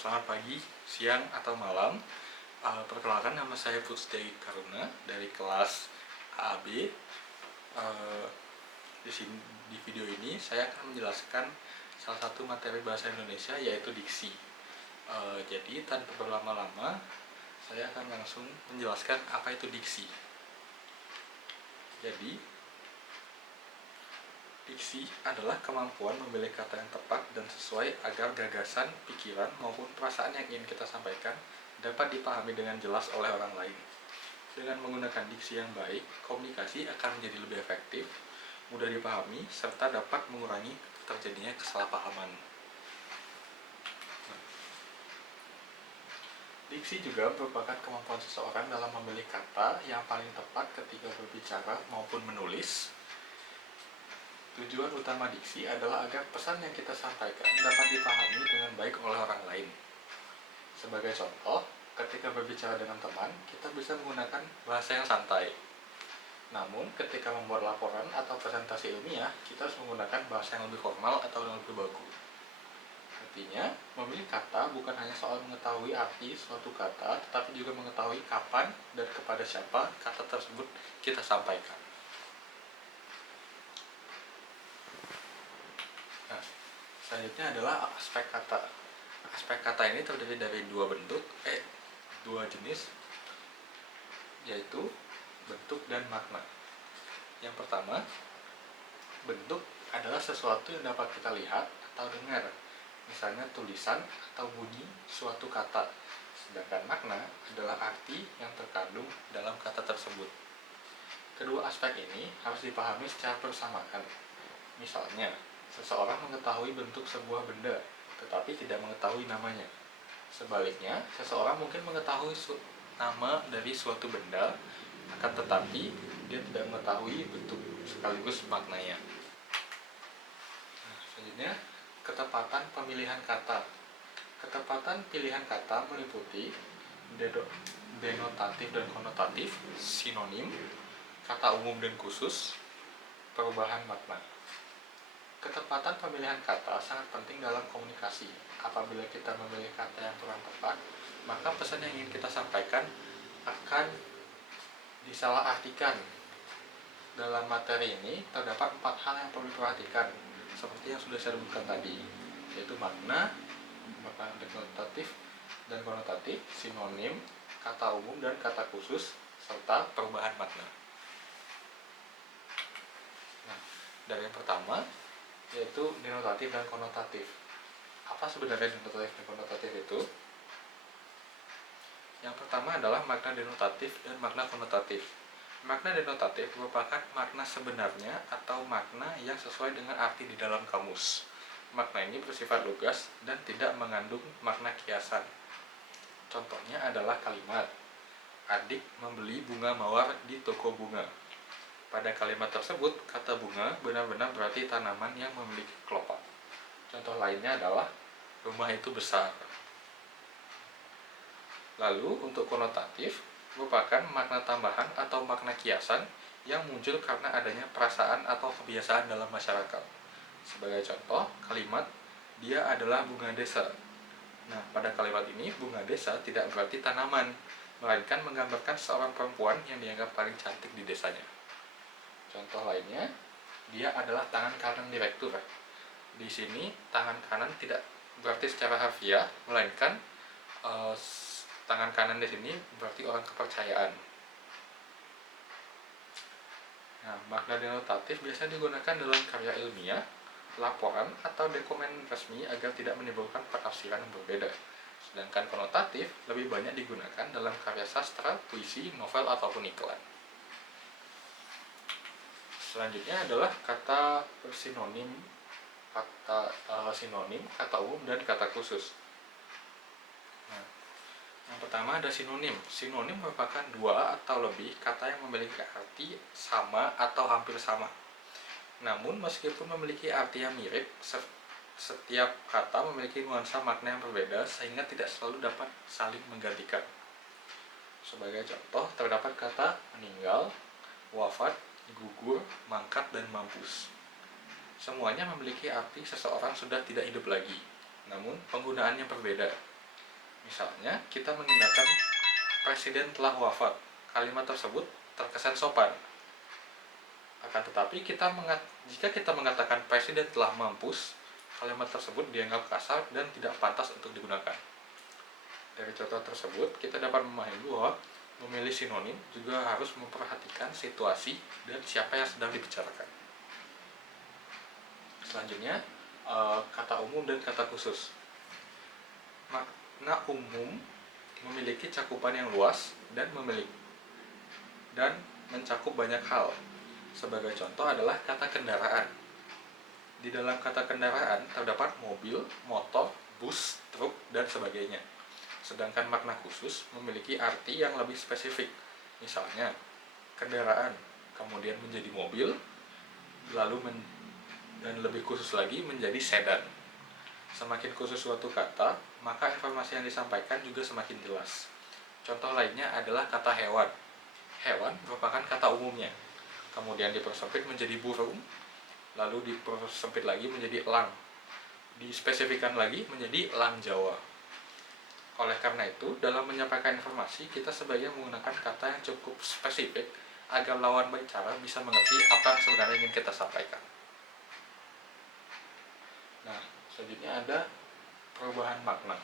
Selamat pagi, siang, atau malam. Perkenalkan, nama saya Putri Karuna dari kelas AB. Di sini, di video ini saya akan menjelaskan salah satu materi bahasa Indonesia, yaitu diksi. Jadi tanpa berlama-lama, saya akan langsung menjelaskan apa itu diksi. Jadi, diksi adalah kemampuan memilih kata yang tepat dan sesuai agar gagasan, pikiran, maupun perasaan yang ingin kita sampaikan dapat dipahami dengan jelas oleh orang lain. Dengan menggunakan diksi yang baik, komunikasi akan menjadi lebih efektif, mudah dipahami, serta dapat mengurangi terjadinya kesalahpahaman. Diksi juga merupakan kemampuan seseorang dalam memilih kata yang paling tepat ketika berbicara maupun menulis. Tujuan utama diksi adalah agar pesan yang kita sampaikan dapat dipahami dengan baik oleh orang lain. Sebagai contoh, ketika berbicara dengan teman, kita bisa menggunakan bahasa yang santai. Namun, ketika membuat laporan atau presentasi ilmiah, kita harus menggunakan bahasa yang lebih formal atau yang lebih baku. Artinya, memilih kata bukan hanya soal mengetahui arti suatu kata, tetapi juga mengetahui kapan dan kepada siapa kata tersebut kita sampaikan. Nah, selanjutnya adalah aspek kata. Aspek kata ini terdiri dari dua jenis, yaitu bentuk dan makna. Yang pertama, bentuk adalah sesuatu yang dapat kita lihat atau dengar, misalnya tulisan atau bunyi suatu kata. Sedangkan makna adalah arti yang terkandung dalam kata tersebut. Kedua aspek ini harus dipahami secara bersamaan. Misalnya, seseorang mengetahui bentuk sebuah benda, tetapi tidak mengetahui namanya. Sebaliknya, seseorang mungkin mengetahui nama dari suatu benda, akan tetapi dia tidak mengetahui bentuk sekaligus maknanya. Selanjutnya, ketepatan pemilihan kata. Ketepatan pilihan kata meliputi denotatif dan konotatif, sinonim, kata umum dan khusus, perubahan makna. Ketepatan pemilihan kata sangat penting dalam komunikasi. Apabila kita memilih kata yang kurang tepat, maka pesan yang ingin kita sampaikan akan disalahartikan. Dalam materi ini terdapat 4 hal yang perlu diperhatikan, seperti yang sudah saya sebutkan tadi, yaitu makna denotatif dan konotatif, sinonim, kata umum dan kata khusus, serta perubahan makna. Nah, dari yang pertama, yaitu denotatif dan konotatif. Apa sebenarnya denotatif dan konotatif itu? Yang pertama adalah makna denotatif dan makna konotatif. Makna denotatif merupakan makna sebenarnya atau makna yang sesuai dengan arti di dalam kamus. Makna ini bersifat lugas dan tidak mengandung makna kiasan. Contohnya adalah kalimat, adik membeli bunga mawar di toko bunga. Pada kalimat tersebut, kata bunga benar-benar berarti tanaman yang memiliki kelopak. Contoh lainnya adalah rumah itu besar. Lalu, untuk konotatif, merupakan makna tambahan atau makna kiasan yang muncul karena adanya perasaan atau kebiasaan dalam masyarakat. Sebagai contoh, kalimat, dia adalah bunga desa. Nah, pada kalimat ini, bunga desa tidak berarti tanaman, melainkan menggambarkan seorang perempuan yang dianggap paling cantik di desanya. Contoh lainnya, dia adalah tangan kanan direktur. Di sini, tangan kanan tidak berarti secara harfiah, melainkan tangan kanan di sini berarti orang kepercayaan. Nah, makna denotatif biasanya digunakan dalam karya ilmiah, laporan, atau dokumen resmi agar tidak menimbulkan penafsiran yang berbeda. Sedangkan konotatif lebih banyak digunakan dalam karya sastra, puisi, novel, ataupun iklan. Selanjutnya adalah kata sinonim, kata umum, dan kata khusus. Nah, yang pertama ada sinonim. Sinonim merupakan dua atau lebih kata yang memiliki arti sama atau hampir sama. Namun, meskipun memiliki arti yang mirip, setiap kata memiliki nuansa makna yang berbeda sehingga tidak selalu dapat saling menggantikan. Sebagai contoh, terdapat kata meninggal, wafat, gugur, mangkat, dan mampus. Semuanya memiliki arti seseorang sudah tidak hidup lagi, namun penggunaannya berbeda. Misalnya, kita menggunakan presiden telah wafat. Kalimat tersebut terkesan sopan. Akan tetapi, jika kita mengatakan presiden telah mampus, kalimat tersebut dianggap kasar dan tidak pantas untuk digunakan. Dari contoh tersebut, kita dapat memahami bahwa memilih sinonim juga harus memperhatikan situasi dan siapa yang sedang dibicarakan. Selanjutnya, kata umum dan kata khusus. Makna umum memiliki cakupan yang luas dan mencakup banyak hal. Sebagai contoh adalah kata kendaraan. Di dalam kata kendaraan terdapat mobil, motor, bus, truk, dan sebagainya. Sedangkan makna khusus memiliki arti yang lebih spesifik. Misalnya, kendaraan kemudian menjadi mobil, dan lebih khusus lagi menjadi sedan. Semakin khusus suatu kata, maka informasi yang disampaikan juga semakin jelas. Contoh lainnya adalah kata hewan. Hewan merupakan kata umumnya, kemudian dipersempit menjadi burung, lalu dipersempit lagi menjadi elang, dispesifikkan lagi menjadi elang Jawa. Oleh karena itu, dalam menyampaikan informasi, kita sebaiknya menggunakan kata yang cukup spesifik agar lawan bicara bisa mengerti apa yang sebenarnya ingin kita sampaikan. Nah, selanjutnya ada perubahan makna.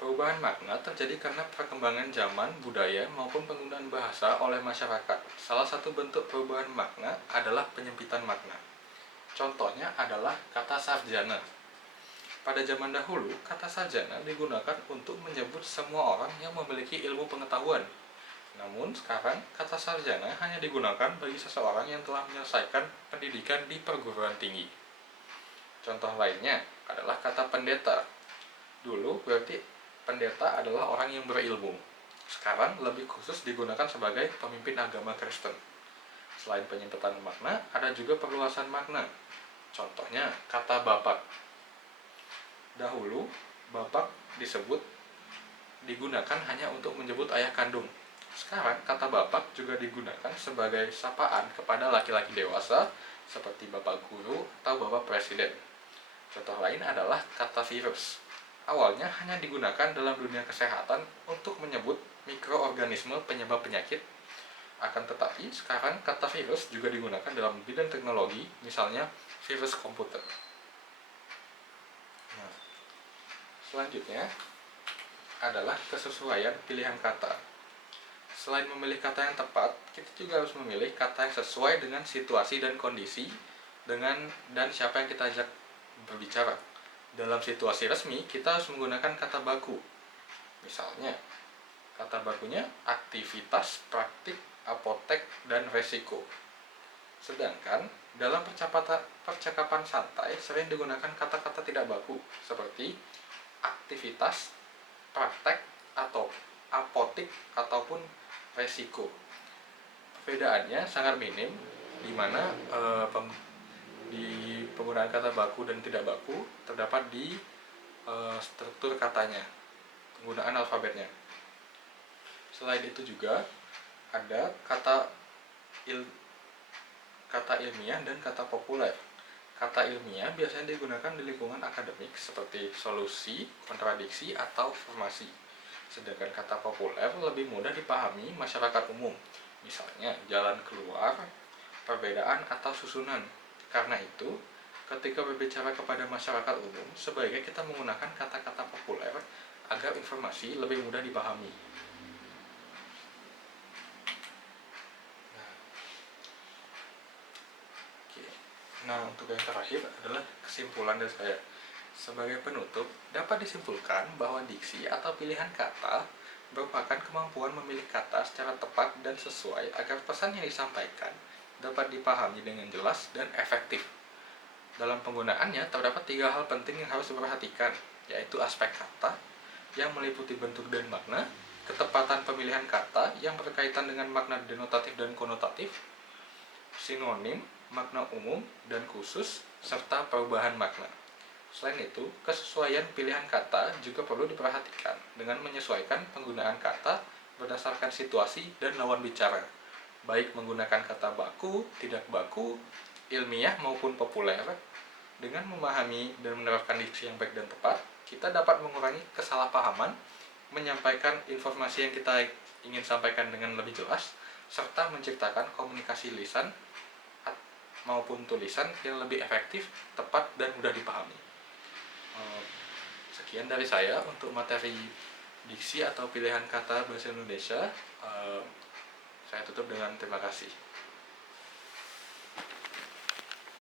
Perubahan makna terjadi karena perkembangan zaman, budaya, maupun penggunaan bahasa oleh masyarakat. Salah satu bentuk perubahan makna adalah penyempitan makna. Contohnya adalah kata sarjana. Pada zaman dahulu, kata sarjana digunakan untuk menyebut semua orang yang memiliki ilmu pengetahuan. Namun sekarang, kata sarjana hanya digunakan bagi seseorang yang telah menyelesaikan pendidikan di perguruan tinggi. Contoh lainnya adalah kata pendeta. Dulu berarti pendeta adalah orang yang berilmu. Sekarang lebih khusus digunakan sebagai pemimpin agama Kristen. Selain penyempitan makna, ada juga perluasan makna. Contohnya kata bapak. Dahulu, bapak digunakan hanya untuk menyebut ayah kandung. Sekarang, kata bapak juga digunakan sebagai sapaan kepada laki-laki dewasa seperti bapak guru atau bapak presiden. Contoh lain adalah kata virus. Awalnya hanya digunakan dalam dunia kesehatan untuk menyebut mikroorganisme penyebab penyakit. Akan tetapi, sekarang kata virus juga digunakan dalam bidang teknologi, misalnya virus komputer. Nah, selanjutnya adalah kesesuaian pilihan kata. Selain memilih kata yang tepat, kita juga harus memilih kata yang sesuai dengan situasi dan kondisi dan siapa yang kita ajak berbicara. Dalam situasi resmi, kita harus menggunakan kata baku. Misalnya, kata bakunya aktivitas, praktik, apotek, dan resiko. Sedangkan, dalam percakapan santai sering digunakan kata-kata tidak baku, seperti aktivitas, praktek, atau apotik, ataupun resiko. Perbedaannya sangat minim, di mana di penggunaan kata baku dan tidak baku terdapat di struktur katanya, penggunaan alfabetnya. Selain itu juga ada kata ilmiah dan kata populer. Kata ilmiah biasanya digunakan di lingkungan akademik seperti solusi, kontradiksi, atau formasi. Sedangkan kata populer lebih mudah dipahami masyarakat umum. Misalnya jalan keluar, perbedaan, atau susunan. Karena itu, ketika berbicara kepada masyarakat umum, sebaiknya kita menggunakan kata-kata populer agar informasi lebih mudah dipahami. Nah, untuk yang terakhir adalah kesimpulan dari saya. Sebagai penutup, dapat disimpulkan bahwa diksi atau pilihan kata merupakan kemampuan memilih kata secara tepat dan sesuai agar pesan yang disampaikan dapat dipahami dengan jelas dan efektif. Dalam penggunaannya, terdapat 3 hal penting yang harus diperhatikan, yaitu aspek kata, yang meliputi bentuk dan makna, ketepatan pemilihan kata yang berkaitan dengan makna denotatif dan konotatif, sinonim, makna umum dan khusus, serta perubahan makna. Selain itu, kesesuaian pilihan kata juga perlu diperhatikan dengan menyesuaikan penggunaan kata berdasarkan situasi dan lawan bicara, baik menggunakan kata baku, tidak baku, ilmiah maupun populer, Dengan memahami dan menerapkan diksi yang baik dan tepat, kita dapat mengurangi kesalahpahaman, menyampaikan informasi yang kita ingin sampaikan dengan lebih jelas, serta menciptakan komunikasi lisan maupun tulisan yang lebih efektif, tepat, dan mudah dipahami. Sekian dari saya untuk materi diksi atau pilihan kata bahasa Indonesia. Saya tutup dengan terima kasih.